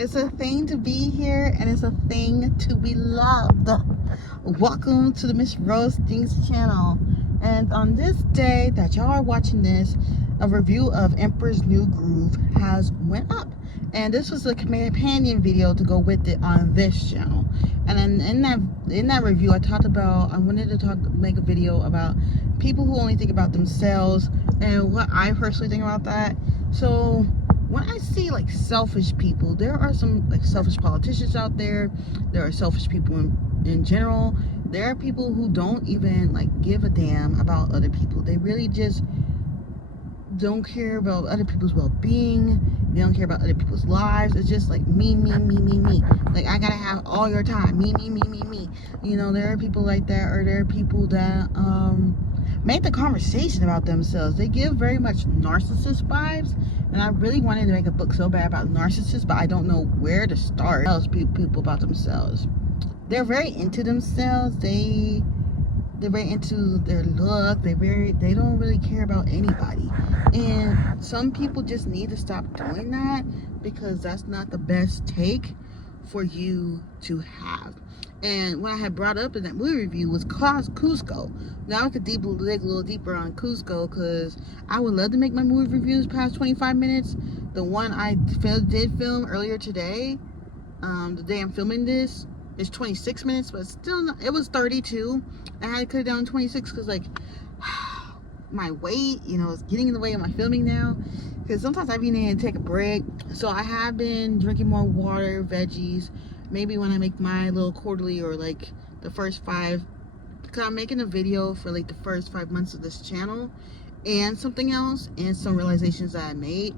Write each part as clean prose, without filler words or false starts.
It's a thing to be here, and it's a thing to be loved. Welcome to the Miss Rose Things channel. And on this day that y'all are watching this, a review of Emperor's New Groove has went up. And this was a companion video to go with it on this channel. And in that review, I wanted to make a video about people who only think about themselves and what I personally think about that. So when I see like selfish people, there are some like selfish politicians out there. There are selfish people in general. There are people who don't even like give a damn about other people. They really just don't care about other people's well-being. They don't care about other people's lives. It's just like me. Like, I gotta have all your time. Me. You know, there are people like that, or there are people that make the conversation about themselves. They give very much narcissist vibes, and I really wanted to make a book so bad about narcissists, but I don't know where to start. Tell people about themselves. They're very into themselves. They're very into their look. They don't really care about anybody. And some people just need to stop doing that, because that's not the best take for you to have. And what I had brought up in that movie review was Cusco. Now I could dig a little deeper on Cusco, because I would love to make my movie reviews past 25 minutes. The one I did film earlier today, the day I'm filming this, is 26 minutes, but still not, it was 32. I had to cut it down to 26 because like my weight, you know, is getting in the way of my filming now, because sometimes I be needing to take a break. So I have been drinking more water, veggies. Maybe when I make my little quarterly, or like the first 5, because I'm making a video for like the first 5 months of this channel and something else, and some realizations that I made.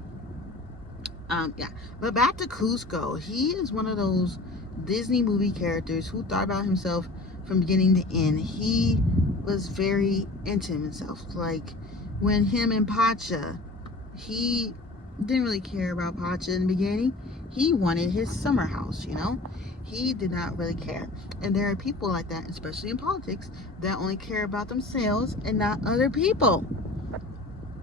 Yeah, but back to Cusco. He is one of those Disney movie characters who thought about himself from beginning to end. He was very into himself. Like when him and Pacha, he didn't really care about Pacha in the beginning. He wanted his summer house, you know. He did not really care. And there are people like that, especially in politics, that only care about themselves and not other people.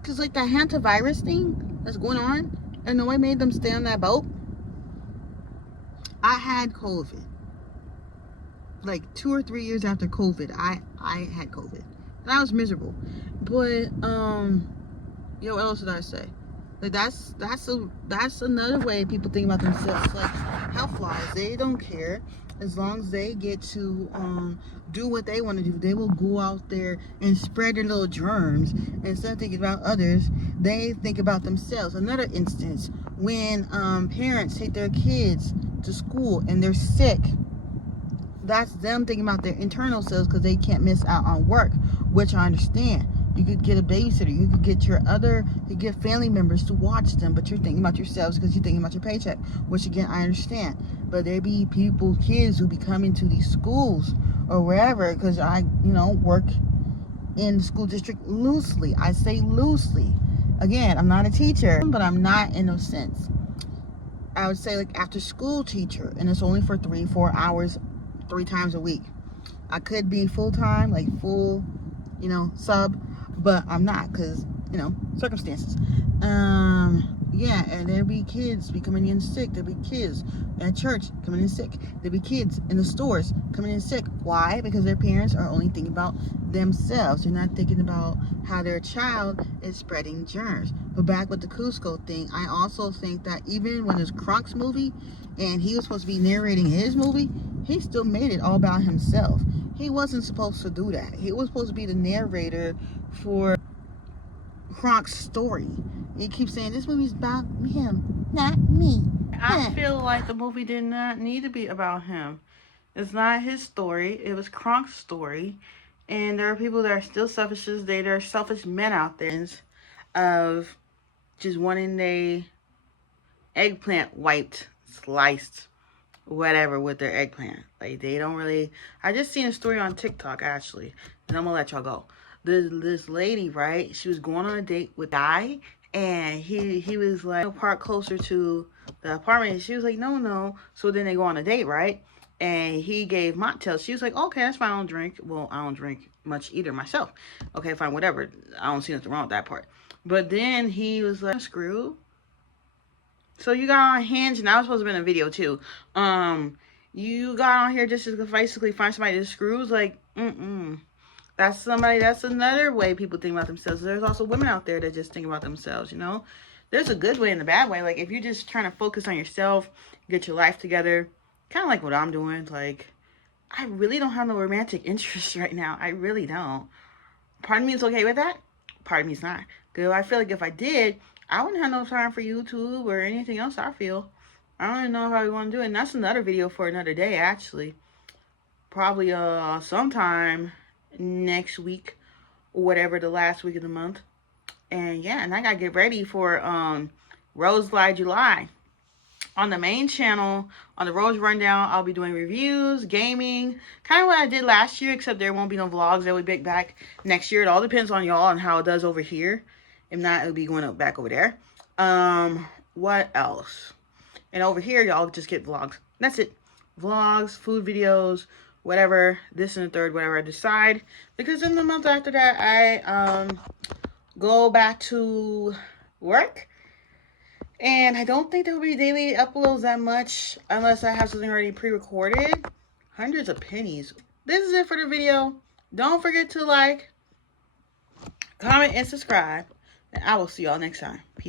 Because like the hantavirus thing that's going on, and the way made them stay on that boat. I had COVID. Like 2 or 3 years after COVID, I had COVID. And I was miserable. But yo, what else did I say? Like that's another way people think about themselves. Like health-wise, they don't care. As long as they get to do what they want to do, they will go out there and spread their little germs. Instead of thinking about others, they think about themselves. Another instance, when parents take their kids to school and they're sick, that's them thinking about their internal selves, because they can't miss out on work, which I understand. You could get a babysitter, you could get family members to watch them, but you're thinking about yourselves because you're thinking about your paycheck, which again I understand. But there be kids who be coming to these schools or wherever, because I, you know, work in the school district loosely. I say loosely. Again, I'm not a teacher, but I'm not in no sense. I would say like after school teacher, and it's only for 3-4 hours 3 times a week. I could be full-time, like full, you know, sub, but I'm not, because, you know, circumstances. Yeah, and there be kids be coming in sick. There be kids at church coming in sick. There be kids in the stores coming in sick. Why? Because their parents are only thinking about themselves. They're not thinking about how their child is spreading germs. But back with the Cusco thing, I also think that even when it's Kronk's movie and he was supposed to be narrating his movie, he still made it all about himself. He wasn't supposed to do that. He was supposed to be the narrator for Kronk's story. He keeps saying this movie's about him, not me. I feel like the movie did not need to be about him. It's not his story. It was Kronk's story. And there are people that are still selfish as they. There are selfish men out there of just wanting their eggplant wiped, sliced, whatever with their eggplant. Like they don't really. I just seen a story on TikTok actually, and I'm gonna let y'all go. This lady, right? She was going on a date with a guy, and he was like, park closer to the apartment. And she was like, no. So then they go on a date, right? And he gave mocktails. She was like, okay, that's fine. I don't drink. Well, I don't drink much either myself. Okay, fine, whatever. I don't see nothing wrong with that part. But then he was like, screw. So you got on Hinge, and that was supposed to be in a video too. You got on here just to basically find somebody that screws. Like, that's another way people think about themselves. There's also women out there that just think about themselves, you know? There's a good way and a bad way. Like, if you're just trying to focus on yourself, get your life together, kind of like what I'm doing. Like, I really don't have no romantic interest right now. I really don't. Part of me is okay with that. Part of me is not. Because I feel like if I did, I wouldn't have no time for YouTube or anything else, I feel. I don't even know how we want to do it. And that's another video for another day, actually. Probably sometime next week or whatever, the last week of the month. And yeah, and I gotta get ready for Rose Live July. On the main channel, on the Rose Rundown, I'll be doing reviews, gaming, kind of what I did last year, except there won't be no vlogs. They'll be back next year. It all depends on y'all and how it does over here. If not, it'll be going up back over there. What else? And over here, y'all just get vlogs. That's it. Vlogs, food videos, whatever, this and the third, whatever I decide. Because in the month after that, I go back to work. And I don't think there will be daily uploads that much unless I have something already pre-recorded. Hundreds of pennies. This is it for the video. Don't forget to like, comment, and subscribe. And I will see y'all next time. Peace.